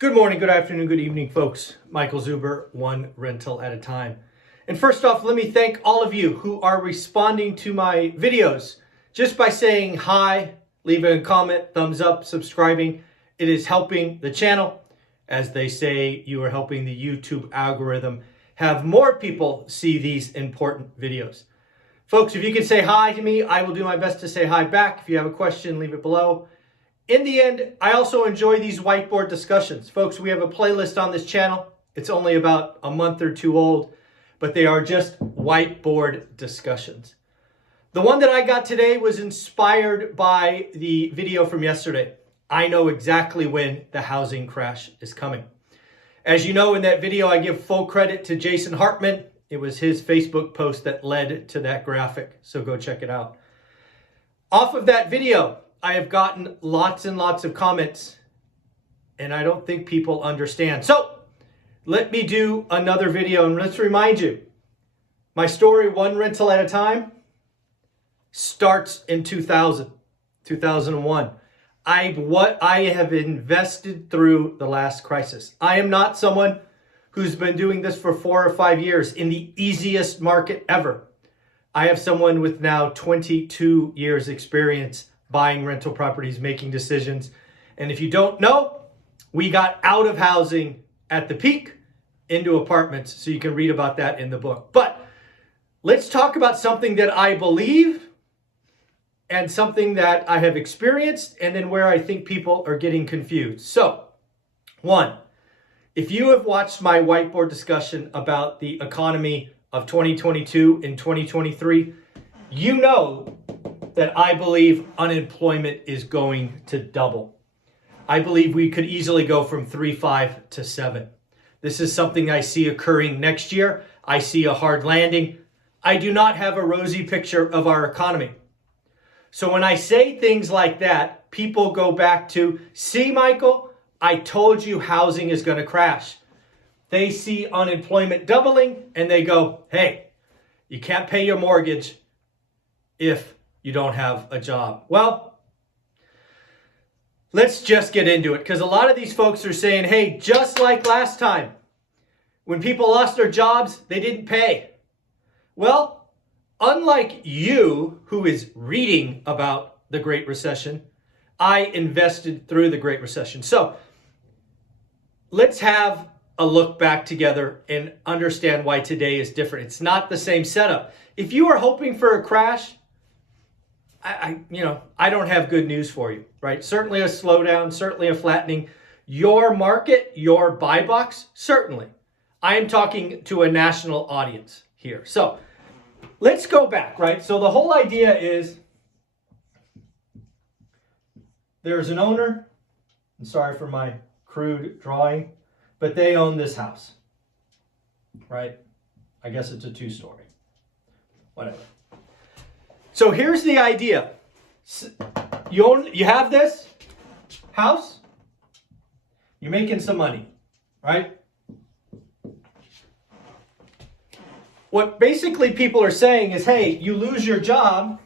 Good morning, good afternoon, good evening, folks. Michael Zuber, one rental at a time. And first off, let me thank all of you who are responding to my videos just by saying hi, leaving a comment, thumbs up, subscribing. It is helping the channel. As they say, you are helping the YouTube algorithm have more people see these important videos. Folks, if you can say hi to me, I will do my best to say hi back. If you have a question, leave it below. In the end, I also enjoy these whiteboard discussions. Folks, we have a playlist on this channel. It's only about a month or two old, but they are just whiteboard discussions. The one that I got today was inspired by the video from yesterday. I know exactly when the housing crash is coming. As you know, in that video, I give full credit to Jason Hartman. It was his Facebook post that led to that graphic, so go check it out. Off of that video, I have gotten lots and lots of comments, and I don't think people understand. So let me do another video, and let's remind you, my story, one rental at a time, starts in 2001. What I have invested through the last crisis. I am not someone who's been doing this for 4 or 5 years in the easiest market ever. I have someone with now 22 years experience buying rental properties, making decisions. And if you don't know, we got out of housing at the peak into apartments. So you can read about that in the book. But let's talk about something that I believe and something that I have experienced, and then where I think people are getting confused. So, one, if you have watched my whiteboard discussion about the economy of 2022 and 2023, you know that I believe unemployment is going to double. I believe we could easily go from 3.5 to 7. This is something I see occurring next year. I see a hard landing. I do not have a rosy picture of our economy. So when I say things like that, people go back to, see, Michael, I told you housing is going to crash. They see unemployment doubling and they go, hey, you can't pay your mortgage if you don't have a job. Well, let's just get into it, because a lot of these folks are saying, hey, just like last time, when people lost their jobs, they didn't pay. Well, unlike you, who is reading about the Great Recession, I invested through the Great Recession. So let's have a look back together and understand why today is different. It's not the same setup. If you are hoping for a crash, I don't have good news for you, right? Certainly a slowdown, certainly a flattening. Your market, your buy box, certainly. I am talking to a national audience here. So let's go back, right? So the whole idea is there's an owner. I'm sorry for my crude drawing, but they own this house, right? I guess it's a 2-story, whatever. So here's the idea. You have this house, you're making some money, right? What basically people are saying is, hey, you lose your job,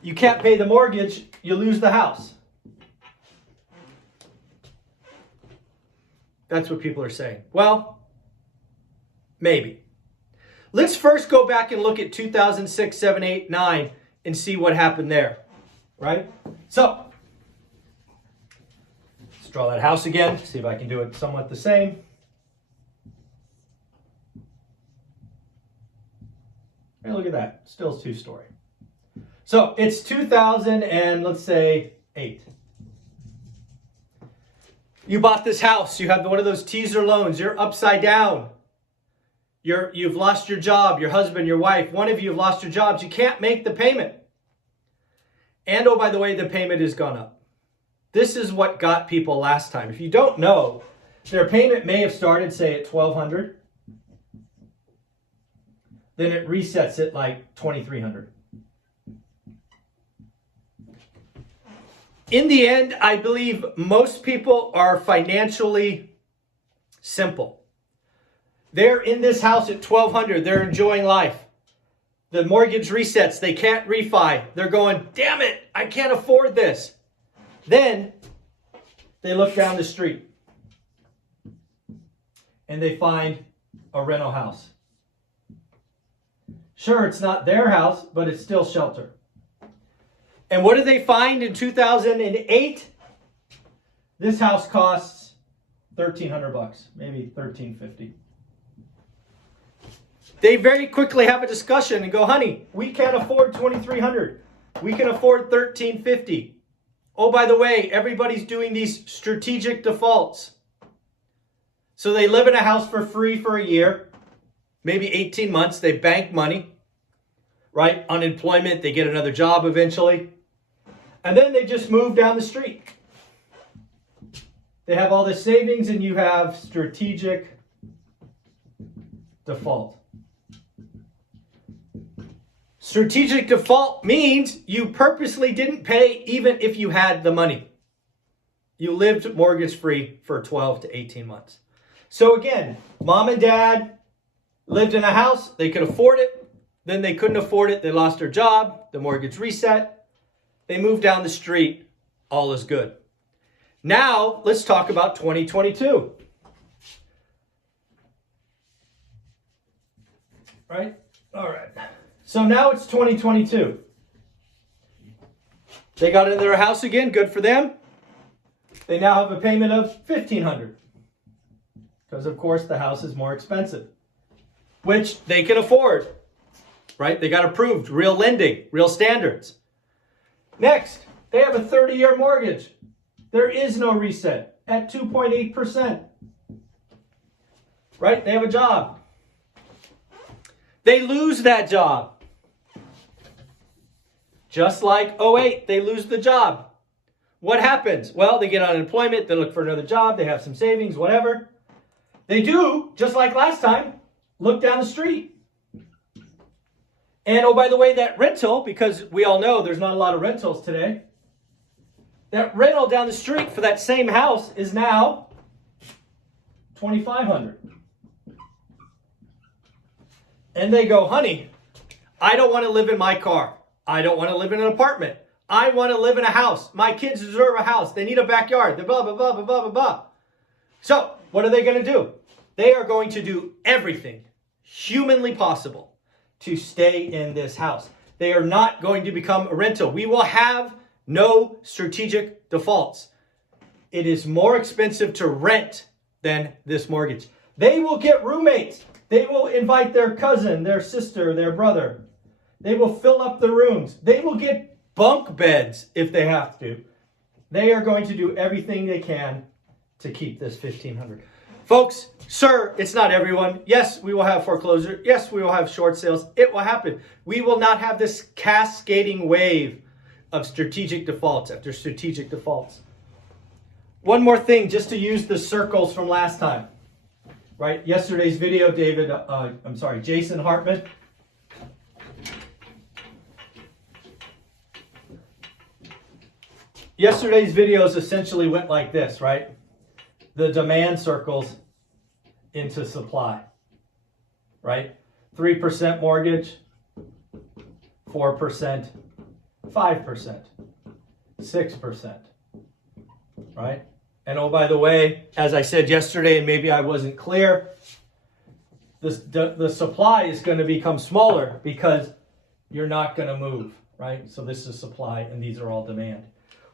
you can't pay the mortgage, you lose the house. That's what people are saying. Well, maybe. Let's first go back and look at 2006, 7, 8, 9 and see what happened there, right? So, let's draw that house again, see if I can do it somewhat the same. And look at that, still 2-story. So, it's 2000 and let's say 8. You bought this house, you have one of those teaser loans, you're upside down. You've lost your job, your husband, your wife, one of you have lost your jobs. You can't make the payment. And oh, by the way, the payment has gone up. This is what got people last time. If you don't know, their payment may have started, say, at $1,200. Then it resets it like $2,300. In the end, I believe most people are financially simple. They're in this house at $1,200. They're enjoying life. The mortgage resets. They can't refi. They're going, damn it, I can't afford this. Then They look down the street and they find a rental house. Sure, it's not their house, but it's still shelter. And what did they find in 2008? This house costs $1,300, maybe $1,350. They very quickly have a discussion and go, honey, we can't afford $2,300. We can afford $1,350. Oh, by the way, everybody's doing these strategic defaults. So they live in a house for free for a year, maybe 18 months. They bank money, right? Unemployment, they get another job eventually. And then they just move down the street. They have all this savings and you have strategic default. Strategic default means you purposely didn't pay even if you had the money. You lived mortgage free for 12 to 18 months. So again, mom and dad lived in a house, they could afford it, then they couldn't afford it, they lost their job, the mortgage reset, they moved down the street, all is good. Now, let's talk about 2022. Right? All right. So now it's 2022. They got into their house again, good for them. They now have a payment of $1,500. Because of course the house is more expensive, which they can afford, right? They got approved, real lending, real standards. Next, they have a 30-year mortgage. There is no reset at 2.8%, right? They have a job. They lose that job. Just like '08, they lose the job. What happens? Well, they get unemployment, they look for another job, they have some savings, whatever. They do, just like last time, look down the street. And oh, by the way, that rental, because we all know there's not a lot of rentals today, that rental down the street for that same house is now $2,500. And they go, honey, I don't want to live in my car. I don't want to live in an apartment. I want to live in a house. My kids deserve a house. They need a backyard. Blah, blah, blah, blah, blah, blah, blah. So what are they going to do? They are going to do everything humanly possible to stay in this house. They are not going to become a rental. We will have no strategic defaults. It is more expensive to rent than this mortgage. They will get roommates. They will invite their cousin, their sister, their brother. They will fill up the rooms. They will get bunk beds if they have to. They are going to do everything they can to keep this $1,500. Folks, sir, it's not everyone. Yes, we will have foreclosure. Yes, we will have short sales. It will happen. We will not have this cascading wave of strategic defaults after strategic defaults. One more thing, just to use the circles from last time. Right? Yesterday's video, Jason Hartman. Yesterday's videos essentially went like this, right? The demand circles into supply, right? 3% mortgage, 4%, 5%, 6%, right? And oh, by the way, as I said yesterday, and maybe I wasn't clear, the supply is going to become smaller because you're not going to move, right? So this is supply and these are all demand.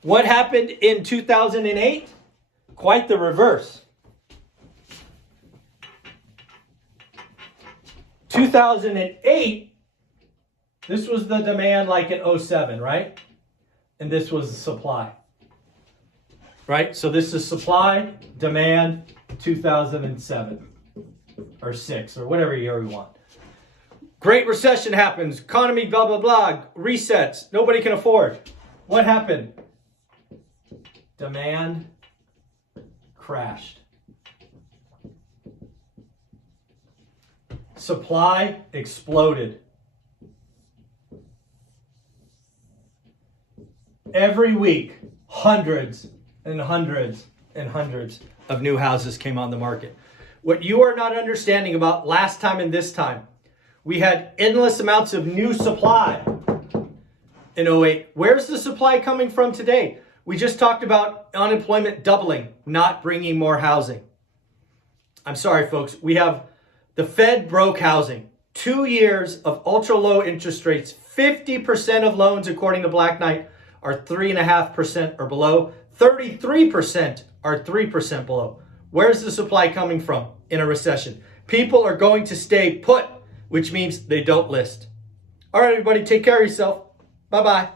What happened in 2008? Quite the reverse. 2008, this was the demand like in 07, right? And this was the supply. Right? So this is supply, demand, 2007 or 6 or whatever year we want. Great recession happens, economy, blah, blah, blah, resets, nobody can afford. What happened? Demand crashed. Supply exploded. Every week, hundreds and hundreds and hundreds of new houses came on the market. What you are not understanding about last time and this time, we had endless amounts of new supply in '08. Where's the supply coming from today? We just talked about unemployment doubling, not bringing more housing. I'm sorry, folks. We have the Fed broke housing. 2 years of ultra low interest rates. 50% of loans, according to Black Knight, are 3.5% or below. 33% are 3% below. Where's the supply coming from in a recession? People are going to stay put, which means they don't list. All right, everybody, take care of yourself. Bye-bye.